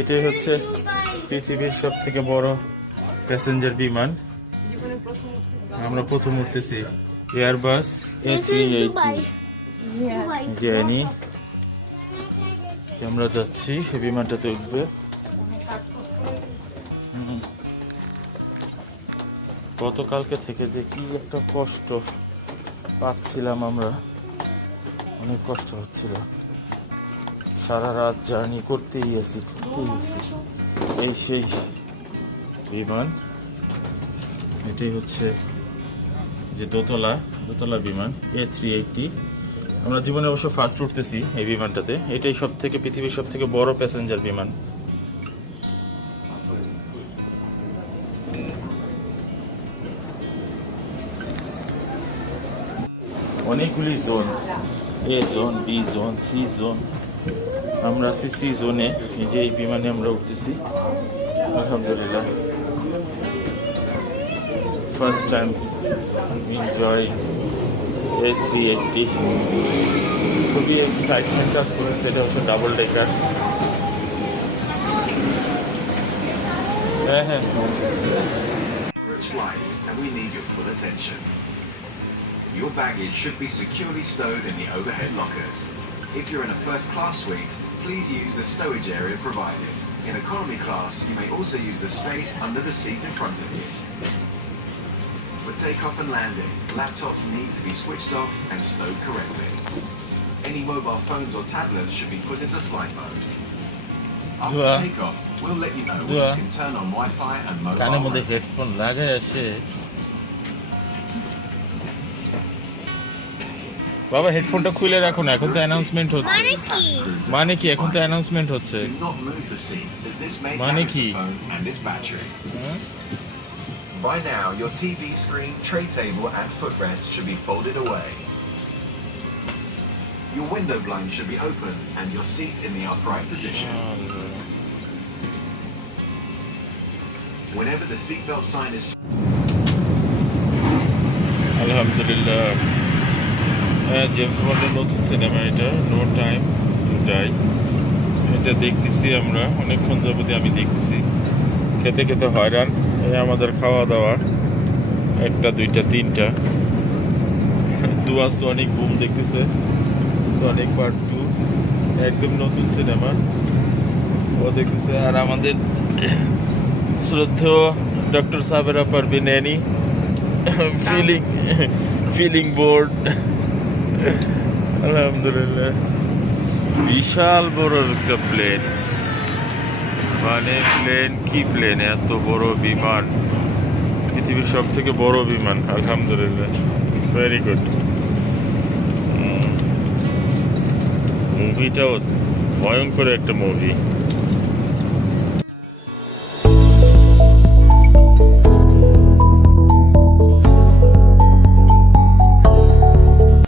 এটাই হচ্ছে পৃথিবীর সব থেকে বড় প্যাসেঞ্জার বিমান। আমরা প্রথম উঠতেছি এয়ারবাস A380 আমরা যাচ্ছি, এই বিমানটাতে উঠবে। গতকালকে থেকে যে কি একটা কষ্ট পাচ্ছিলাম আমরা, অনেক কষ্ট হচ্ছিল। সারা রাত জার্নি করতেই আছি। এই সেই বিমান, এটাই হচ্ছে যে দোতলা বিমান A380। আমরা জীবনে অবশ্য ফার্স্ট উঠতেছি এই বিমানটাতে। এটাই পৃথিবীর সব থেকে বড় প্যাসেঞ্জার বিমান। অনেকগুলি zone, A zone, B zone, C zone. আমরা আছি সি জোনে। এই যে এই বিমানে আমরা উঠতেছি, আলহামদুলিল্লাহ। First time enjoy A380। খুবই এক্সাইটমেন্ট কাজ করছে। সেটা হচ্ছে ডাবল ডেকার। হ্যাঁ Your baggage should be securely stowed in the overhead lockers. If you're in a first class suite, please use the stowage area provided. In economy class, you may also use the space under the seat in front of you. For takeoff and landing, laptops need to be switched off and stowed correctly. Any mobile phones or tablets should be put into flight mode. After takeoff, we'll let you know when you can turn on Wi-Fi and mobile কানের মধ্যে mode. Headphone লাগায় আসে। বাবা হেডফোনটা খুলে রাখো না, এখন তো অ্যানাউন্সমেন্ট হচ্ছে। মানে কি এখন তো অ্যানাউন্সমেন্ট হচ্ছে? Do not move the seat as this may মানে damage কি? the phone and its battery. By now, your TV screen, tray table and footrest should be folded away. Your window blind should be open and your seat in the upright position. Whenever the seatbelt sign is আলহামদুলিল্লাহ। James বন্ডের নতুন cinema এটা, no time to die. এটা দেখতেছি আমরা অনেকক্ষণ যাবতীয়। আমি দেখতেছি, খেতে খেতে হয়রান। এই আমাদের খাওয়া দাওয়া, 1টা 2টা 3টা। দুয়া সনিক বুম দেখতেছে, সনিক পার্ট 2, একদম নতুন সিনেমা ও দেখতেছে। আর আমাদের শ্রদ্ধেয় doctor Sabera Parvin Ani feeling bored. আলহামদুলিল্লাহ। বিশাল বড় একটা প্লেন, মানে প্লেন এত বড় বিমান, পৃথিবীর সব থেকে বড় বিমান। আলহামদুলিল্লাহ, ভেরি গুড। মুভিটাও ভয়ঙ্কর একটা মুভি।